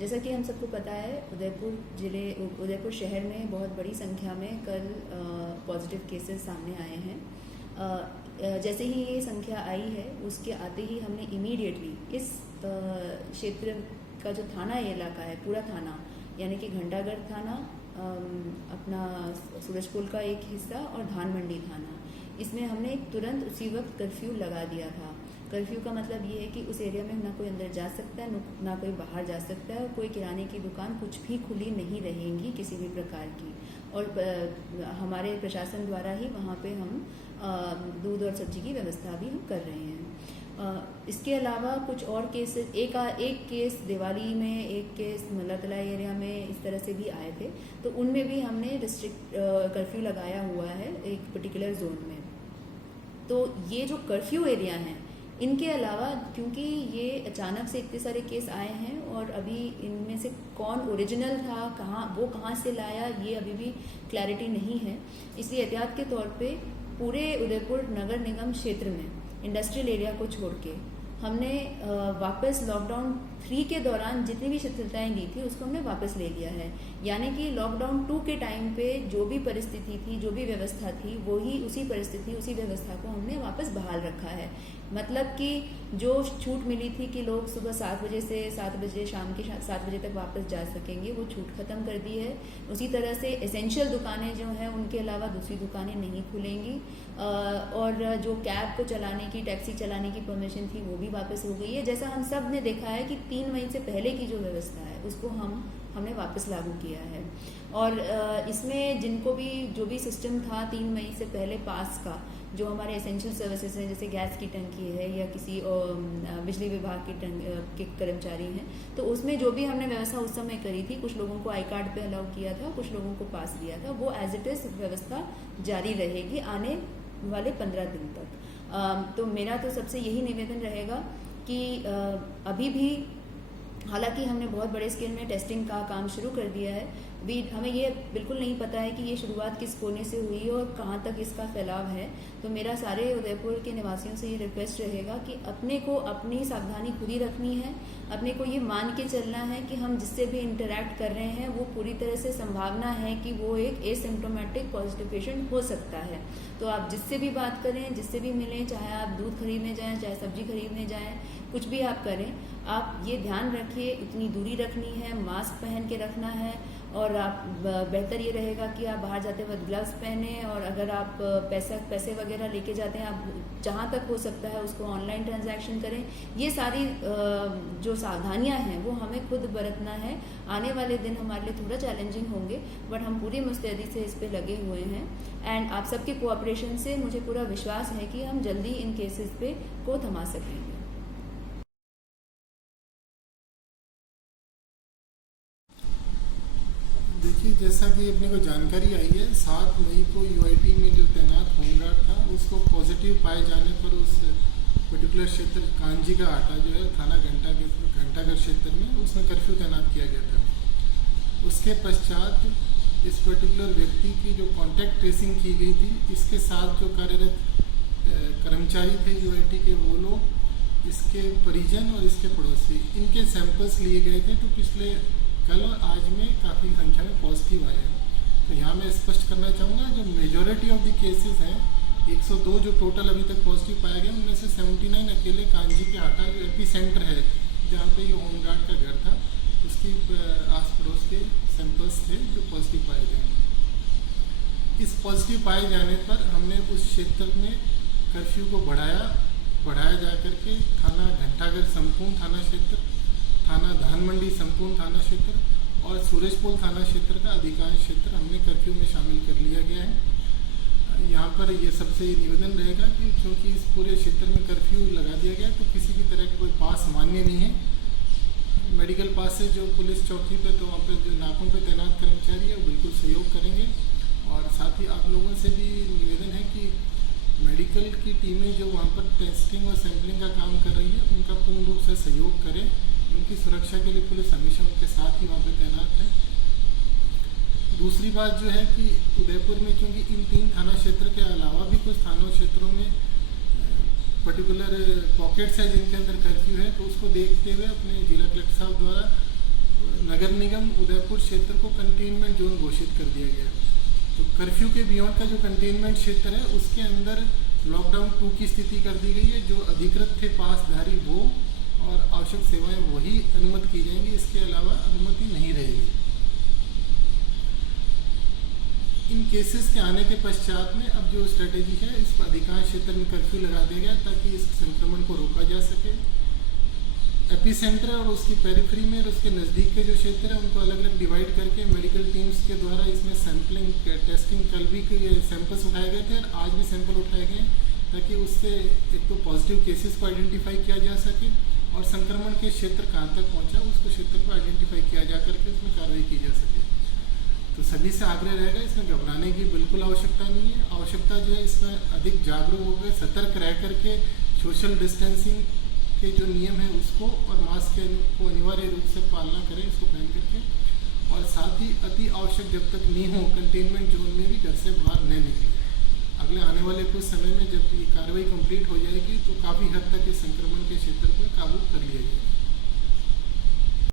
जैसा कि हम सबको पता है, उदयपुर शहर में बहुत बड़ी संख्या में कल पॉजिटिव केसेस सामने आए हैं। जैसे ही ये संख्या आई है, उसके आते ही हमने इमीडिएटली इस क्षेत्र का जो थाना इलाका है, पूरा थाना यानी कि घंटागढ़ थाना, अपना सूरजपुर का एक हिस्सा और धानमंडी थाना, इसमें हमने तुरंत उसी वक्त कर्फ्यू लगा दिया था। कर्फ्यू का मतलब ये है कि उस एरिया में ना कोई अंदर जा सकता है, ना कोई बाहर जा सकता है, और कोई किराने की दुकान कुछ भी खुली नहीं रहेंगी किसी भी प्रकार की। और हमारे प्रशासन द्वारा ही वहाँ पे हम दूध और सब्जी की व्यवस्था भी हम कर रहे हैं। इसके अलावा कुछ और केसेस, एक केस दिवाली में, एक केस मुल्लातला एरिया में इस तरह से भी आए थे, तो उनमें भी हमने कर्फ्यू लगाया हुआ है एक पर्टिकुलर जोन में। तो ये जो कर्फ्यू एरिया हैं, इनके अलावा क्योंकि ये अचानक से इतने सारे केस आए हैं और अभी इनमें से कौन ओरिजिनल था, कहाँ से लाया, ये अभी भी क्लैरिटी नहीं है, इसलिए एहतियात के तौर पे पूरे उदयपुर नगर निगम क्षेत्र में इंडस्ट्रियल एरिया को छोड़ के हमने वापस लॉकडाउन 3 के दौरान जितनी भी शिथिलताएं दी थी उसको हमने वापस ले लिया है। यानी कि लॉकडाउन 2 के टाइम पे जो भी परिस्थिति थी, जो भी व्यवस्था थी, वही उसी परिस्थिति, उसी व्यवस्था को हमने वापस बहाल रखा है। मतलब कि जो छूट मिली थी कि लोग सुबह 7 बजे से 7 बजे, शाम के 7 बजे तक वापस जा सकेंगे, वो छूट खत्म कर दी है। उसी तरह से एसेंशियल दुकानें जो हैं उनके अलावा दूसरी दुकानें नहीं खुलेंगी, और जो कैब को चलाने की, टैक्सी चलाने की परमिशन थी वो भी वापस हो गई है। जैसा हम सब ने देखा है कि 3 मई से पहले की जो व्यवस्था है उसको हमने वापस लागू किया है। और इसमें जिनको भी जो भी सिस्टम था 3 मई से पहले पास का, जो हमारे एसेंशियल सर्विसेज हैं, जैसे गैस की टंकी है या किसी बिजली विभाग के कर्मचारी हैं, तो उसमें जो भी हमने व्यवस्था उस समय करी थी, कुछ लोगों को आई कार्ड पे अलाउ किया था, कुछ लोगों को पास दिया था, वो एज इट इज़ व्यवस्था जारी रहेगी आने वाले 15 दिन तक। तो मेरा तो सबसे यही निवेदन रहेगा कि अभी भी, हालांकि हमने बहुत बड़े स्केल में टेस्टिंग का काम शुरू कर दिया है, अभी हमें ये बिल्कुल नहीं पता है कि ये शुरुआत किस कोने से हुई और कहाँ तक इसका फैलाव है। तो मेरा सारे उदयपुर के निवासियों से ये रिक्वेस्ट रहेगा कि अपने को अपनी सावधानी खुद ही रखनी है, अपने को ये मान के चलना है कि हम जिससे भी इंटरैक्ट कर रहे हैं वो पूरी तरह से संभावना है कि वो एक एसिम्प्टोमेटिक पॉजिटिव पेशेंट हो सकता है। तो आप जिससे भी बात करें, जिससे भी मिलें, चाहे आप दूध खरीदने जाएँ, चाहे सब्जी खरीदने जाएँ, कुछ भी आप करें, आप ये ध्यान रखिए, इतनी दूरी रखनी है, मास्क पहन के रखना है, और आप बेहतर ये रहेगा कि आप बाहर जाते वक्त ग्लव्स पहने, और अगर आप पैसे वगैरह लेके जाते हैं, आप जहाँ तक हो सकता है उसको ऑनलाइन ट्रांजैक्शन करें। ये सारी जो सावधानियां हैं वो हमें खुद बरतना है। आने वाले दिन हमारे लिए थोड़ा चैलेंजिंग होंगे, बट हम पूरी मुस्तैदी से इस पे लगे हुए हैं, एंड आप सबके कोऑपरेशन से मुझे पूरा विश्वास है कि हम जल्दी इन केसेस पे को थमा सकेंगे। देखिए, जैसा कि अपने को जानकारी आई है, 7 मई को यूआईटी में जो तैनात होमगार्ड था उसको पॉजिटिव पाए जाने पर उस पर्टिकुलर क्षेत्र कांजी का आटा जो है थाना घंटागढ़ क्षेत्र में, उसमें कर्फ्यू तैनात किया गया था। उसके पश्चात इस पर्टिकुलर व्यक्ति की जो कॉन्टैक्ट ट्रेसिंग की गई थी, इसके साथ जो कार्यरत कर्मचारी थे यूआईटी के, वो लोग, इसके परिजन और इसके पड़ोसी, इनके सैंपल्स लिए गए थे। तो पिछले कल और आज में काफ़ी संख्या में पॉजिटिव आए हैं। तो यहाँ मैं स्पष्ट करना चाहूँगा, जो मेजॉरिटी ऑफ द केसेस हैं, 102 जो टोटल अभी तक पॉजिटिव पाए गए, उनमें से 79 अकेले कांजी के आटा जो एपी सेंटर है, जहाँ पे ये होमगार्ड का घर था, उसकी आस पड़ोस के सैंपल्स थे जो पॉजिटिव पाए गए। इस पॉजिटिव पाए जाने पर हमने उस क्षेत्र में कर्फ्यू को बढ़ाया जा करके थाना घंटागढ़ संपूर्ण थाना क्षेत्र, थाना धानमंडी संपूर्ण थाना क्षेत्र और सूरजपुर थाना क्षेत्र का अधिकांश क्षेत्र हमने कर्फ्यू में शामिल कर लिया गया है। यहाँ पर ये सबसे निवेदन रहेगा कि क्योंकि इस पूरे क्षेत्र में कर्फ्यू लगा दिया गया, तो किसी भी तरह का कोई पास मान्य नहीं है। मेडिकल पास से जो पुलिस चौकी पे, तो वहाँ पे जो नाकों पे तैनात कर्मचारी है वो बिल्कुल सहयोग करेंगे। और साथ ही आप लोगों से भी निवेदन है कि मेडिकल की टीमें जो वहाँ पर टेस्टिंग और सैंपलिंग का काम कर रही है, उनका पूर्ण रूप से सहयोग करें। उनकी सुरक्षा के लिए पुलिस हमेशा उनके साथ ही वहाँ पे तैनात है। दूसरी बात जो है कि उदयपुर में चूँकि इन 3 थाना क्षेत्र के अलावा भी कुछ थानों क्षेत्रों में पर्टिकुलर पॉकेट्स है जिनके अंदर कर्फ्यू है, तो उसको देखते हुए अपने जिला कलेक्टर साहब द्वारा नगर निगम उदयपुर क्षेत्र को कंटेनमेंट जोन घोषित कर दिया गया। तो कर्फ्यू के बियॉन्ड का जो कंटेनमेंट क्षेत्र है उसके अंदर लॉकडाउन 2 की स्थिति कर दी गई है। जो अधिकृत थे पासधारी वो और आवश्यक सेवाएं वही अनुमति की जाएंगी, इसके अलावा अनुमति नहीं रहेगी। इन केसेस के आने के पश्चात में अब जो स्ट्रेटेजी है, इस पर अधिकांश क्षेत्र में कर्फ्यू लगा दिया गया ताकि इस संक्रमण को रोका जा सके। एपिसेंटर और उसकी पेरिफेरी में और उसके नज़दीक के जो क्षेत्र है उनको अलग अलग डिवाइड करके मेडिकल टीम्स के द्वारा इसमें सैम्पलिंग टेस्टिंग, कल भी सैंपल्स उठाए गए थे और आज भी सैंपल उठाए गए ताकि उससे एक तो पॉजिटिव केसेस को आइडेंटिफाई किया जा सके और संक्रमण के क्षेत्र कहाँ तक पहुँचा उसको क्षेत्र को आइडेंटिफाई किया जा करके उसमें कार्रवाई की जा सके। तो सभी से आग्रह रहेगा, इसमें घबराने की बिल्कुल आवश्यकता नहीं है। आवश्यकता जो है इसमें अधिक जागरूक होकर सतर्क रह करके सोशल डिस्टेंसिंग के जो नियम है उसको और मास्क को अनिवार्य रूप से पालना करें, इसको पहन करके, और साथ ही अति आवश्यक जब तक नहीं हो कंटेनमेंट जोन में भी घर से बाहर न निकलें। अगले आने वाले कुछ समय में जब ये कार्रवाई कंप्लीट हो जाएगी तो काफ़ी हद तक इस संक्रमण के क्षेत्र को काबू कर लिया जाएगा।